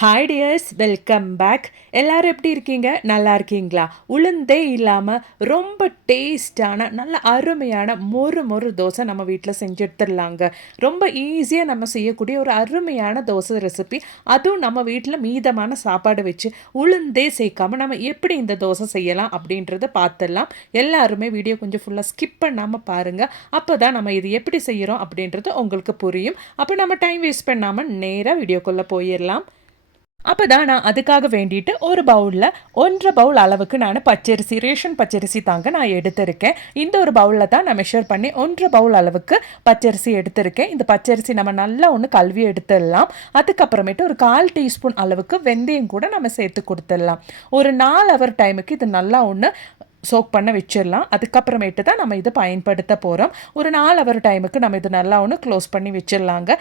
Hi tears welcome back எல்லோரும் எப்படி இருக்கீங்க? நல்லா இருக்கீங்களா? உளுந்தே இல்லாமல் ரொம்ப டேஸ்டான நல்ல அருமையான மொறு மொறு தோசை நம்ம வீட்டில் செஞ்சு எடுத்துடலாங்க. ரொம்ப ஈஸியாக நம்ம செய்யக்கூடிய ஒரு அருமையான தோசை ரெசிபி அதுவும் நம்ம வீட்டில் மீதமான சாப்பாடு வச்சு உளுந்தே சேர்க்காம நம்ம எப்படி இந்த தோசை செய்யலாம் அப்படின்றத பார்த்துடலாம் எல்லாருமே வீடியோ கொஞ்சம் ஃபுல்லாக ஸ்கிப் பண்ணாமல் பாருங்கள் அப்போ தான் நம்ம இது எப்படி செய்கிறோம் அப்படின்றது உங்களுக்கு புரியும். அப்போ நம்ம டைம் வேஸ்ட் பண்ணாமல் நேராக வீடியோக்குள்ளே போயிடலாம். அப்போ தான் நான் அதுக்காக வேண்டிட்டு ஒரு பவுலில் ஒன்றரை பவுல் அளவுக்கு நான் பச்சரிசி ரேஷன் பச்சரிசி தாங்க நான் எடுத்திருக்கேன். இந்த ஒரு பவுலில் தான் நான் மெஷர் பண்ணி ஒன்றரை பவுல் அளவுக்கு பச்சரிசி எடுத்திருக்கேன். இந்த பச்சரிசி நம்ம நல்லா ஒன்று கல்வி எடுத்துடலாம். அதுக்கப்புறமேட்டு ஒரு கால் டீஸ்பூன் அளவுக்கு வெந்தயம் கூட நம்ம சேர்த்து கொடுத்துடலாம். ஒரு நாலு ஹவர் டைமுக்கு இது நல்லா ஒன்று சோக் பண்ண வச்சிடலாம். அதுக்கப்புறமேட்டு தான் நம்ம இதை பயன்படுத்த போகிறோம் ஒரு நாலு ஹவர் டைமுக்கு நம்ம இது நல்லா ஒன்று க்ளோஸ் பண்ணி வச்சிடலாங்க.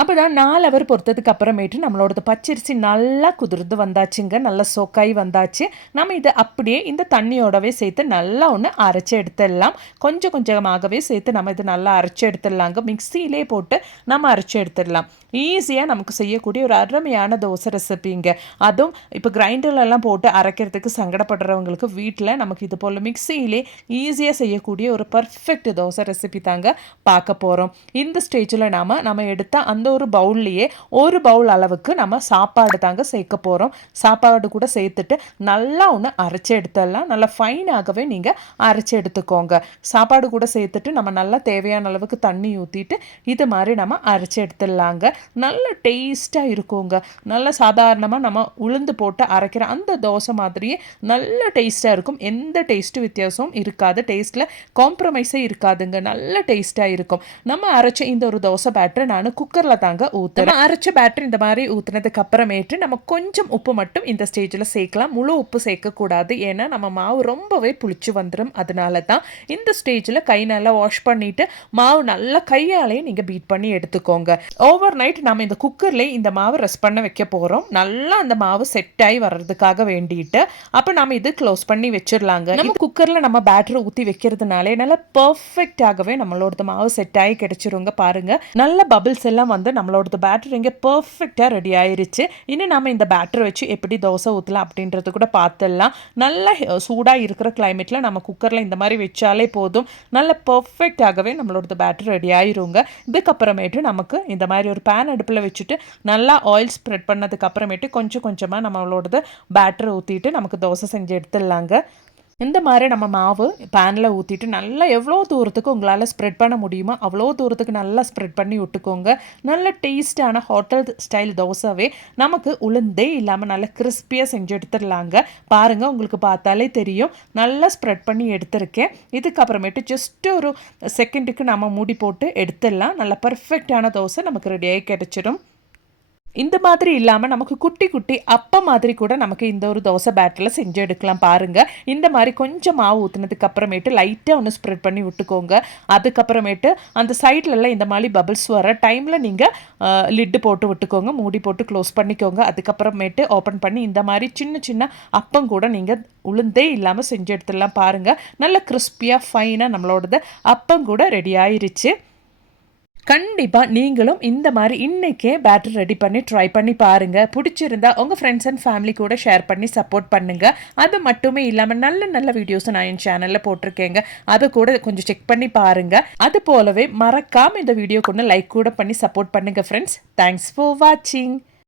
அப்போ தான் நாலு அவர் பொறுத்ததுக்கு அப்புறமேட்டு நம்மளோடது பச்சரிசி நல்லா குதிர்ந்து வந்தாச்சுங்க நல்லா சொக்காய் வந்தாச்சு. நம்ம இதை அப்படியே இந்த தண்ணியோடவே சேர்த்து நல்லா ஒன்று அரைச்சி எடுத்துடலாம். கொஞ்சம் கொஞ்சமாகவே சேர்த்து நம்ம இதை நல்லா அரைச்சி எடுத்துடலாங்க. மிக்சியிலே போட்டு நம்ம அரைச்சி எடுத்துடலாம். ஈஸியாக நமக்கு செய்யக்கூடிய ஒரு அருமையான தோசை ரெசிபிங்க அதுவும் இப்போ கிரைண்டர்லலாம் போட்டு அரைக்கிறதுக்கு சங்கடப்படுறவங்களுக்கு வீட்டில் நமக்கு இது போல் மிக்சியிலே ஈஸியாக செய்யக்கூடிய ஒரு பர்ஃபெக்ட் தோசை ரெசிபி தாங்க பார்க்க போகிறோம் இந்த ஸ்டேஜில் நாம் நம்ம எடுத்த அந்த அந்த ஒரு பவுல்லையே ஒரு பவுல் அளவுக்கு நம்ம சாப்பாடு தாங்க சேர்க்க போகிறோம் சாப்பாடு கூட சேர்த்துட்டு நல்லா ஒன்று அரைச்சி எடுத்துடலாம். நல்லா ஃபைனாகவே நீங்கள் அரைச்சி எடுத்துக்கோங்க. சாப்பாடு கூட சேர்த்துட்டு நம்ம நல்லா தேவையான அளவுக்கு தண்ணி ஊற்றிட்டு இது மாதிரி நம்ம அரைச்சி எடுத்துடலாங்க. நல்ல டேஸ்ட்டாக இருக்குங்க. நல்ல சாதாரணமாக நம்ம உளுந்து போட்டு அரைக்கிற அந்த தோசை மாதிரியே நல்ல டேஸ்ட்டாக இருக்கும். எந்த டேஸ்ட்டு வித்தியாசமும் இருக்காது. டேஸ்ட்டில் காம்ப்ரமைஸே இருக்காதுங்க. நல்ல டேஸ்ட்டாக இருக்கும். நம்ம அரைச்ச இந்த ஒரு தோசை பேட்டரை நான் குக்கரில் தாங்க ஊற்றுறேன் அரைச்ச பேட்டரி இந்த மாதிரி ஊற்றுனதுக்கு அப்புறமேட்டு நம்ம கொஞ்சம் உப்பு மட்டும் இந்த ஸ்டேஜில் சேர்க்கலாம். முழு உப்பு சேர்க்கக்கூடாது. ஏன்னா நம்ம மாவு ரொம்பவே புளிச்சு வந்துடும் அதனால தான் இந்த ஸ்டேஜில் கை நல்லா வாஷ் பண்ணிவிட்டு மாவு நல்லா கையாலேயே நீங்கள் பீட் பண்ணி எடுத்துக்கோங்க. ஓவர் நைட் நம்ம இந்த குக்கர்லேயே இந்த மாவு ரெஸ்ட் பண்ண வைக்க போகிறோம் நல்லா அந்த மாவு செட் ஆகி வர்றதுக்காக வேண்டிட்டு அப்போ நம்ம இது க்ளோஸ் பண்ணி வச்சிடலாங்க நம்ம குக்கரில் நம்ம பேட்டரி ஊற்றி வைக்கிறதுனாலே நல்லா பர்ஃபெக்டாகவே நம்மளோட மாவு செட் ஆகி கிடைச்சிருங்க பாருங்க. நல்ல பபிள்ஸ் எல்லாம் வந்து நம்மளோடது பேட்டர் இங்கே பர்ஃபெக்டாக ரெடி ஆயிருச்சு. இன்னும் நம்ம இந்த பேட்டர் வச்சு எப்படி தோசை ஊற்றலாம் அப்படின்றது கூட பார்த்துடலாம் நல்ல சூடாக இருக்கிற கிளைமேட்டில் நம்ம குக்கரில் இந்த மாதிரி வச்சாலே போதும். நல்ல பர்ஃபெக்டாகவே நம்மளோடது பேட்டர் ரெடி ஆயிருங்க. இதுக்கப்புறமேட்டு நமக்கு இந்த மாதிரி ஒரு பேன் அடுப்பில் வச்சுட்டு நல்லா ஆயில் ஸ்ப்ரெட் பண்ணதுக்கு அப்புறமேட்டு கொஞ்சம் கொஞ்சமாக நம்மளோடது பேட்டர் ஊற்றிட்டு நமக்கு தோசை செஞ்சு எடுத்துடலாங்க. இந்த மாதிரி நம்ம மாவு பேனில் ஊற்றிட்டு நல்லா எவ்வளோ தூரத்துக்கு உங்களால் ஸ்ப்ரெட் பண்ண முடியுமோ அவ்வளோ தூரத்துக்கு நல்லா ஸ்ப்ரெட் பண்ணி விட்டுக்கோங்க. நல்ல டேஸ்டான ஹோட்டல் ஸ்டைல் தோசைவே நமக்கு உளுந்தே இல்லாமல் நல்லா கிறிஸ்பியாக செஞ்சு எடுத்துடலாங்க. பாருங்கள் உங்களுக்கு பார்த்தாலே தெரியும். நல்லா ஸ்ப்ரெட் பண்ணி எடுத்திருக்கேன். இதுக்கப்புறமேட்டு ஜஸ்ட் ஒரு செகண்டுக்கு நம்ம மூடி போட்டு எடுத்துடலாம். நல்லா பர்ஃபெக்டான தோசை நமக்கு ரெடியாகி கிடச்சிடும். இந்த மாதிரி இல்லாமல் நமக்கு குட்டி குட்டி அப்ப மாதிரி கூட நமக்கு இந்த ஒரு தோசை பேட்டரில் செஞ்சு எடுக்கலாம் பாருங்கள் இந்த மாதிரி கொஞ்சம் மாவு ஊற்றுனதுக்கு அப்புறமேட்டு லைட்டாக ஒன்று ஸ்ப்ரெட் பண்ணி விட்டுக்கோங்க. அதுக்கப்புறமேட்டு அந்த சைட்லலாம் இந்த மாதிரி பபிள்ஸ் வர டைமில் நீங்கள் லிட்டு போட்டு விட்டுக்கோங்க. மூடி போட்டு க்ளோஸ் பண்ணிக்கோங்க. அதுக்கப்புறமேட்டு ஓப்பன் பண்ணி இந்த மாதிரி சின்ன சின்ன அப்பம் கூட நீங்கள் உளுந்தே இல்லாமல் செஞ்சு எடுத்துடலாம் பாருங்கள் நல்ல கிறிஸ்பியாக ஃபைனாக நம்மளோடது அப்பம் கூட ரெடி ஆயிருச்சு. கண்டிப்பாக நீங்களும் இந்த மாதிரி இன்றைக்கே பேட்டர் ரெடி பண்ணி ட்ரை பண்ணி பாருங்கள் பிடிச்சிருந்தா உங்கள் ஃப்ரெண்ட்ஸ் அண்ட் ஃபேமிலி கூட ஷேர் பண்ணி சப்போர்ட் பண்ணுங்கள் அது மட்டுமே இல்லாமல் நல்ல நல்ல வீடியோஸை நான் என் சேனலில் போட்டிருக்கேங்க. அதை கூட கொஞ்சம் செக் பண்ணி பாருங்கள் அது போலவே மறக்காமல் இந்த வீடியோ கொண்டு லைக் கூட பண்ணி சப்போர்ட் பண்ணுங்கள் ஃப்ரெண்ட்ஸ் தேங்க்ஸ் ஃபார் வாட்சிங்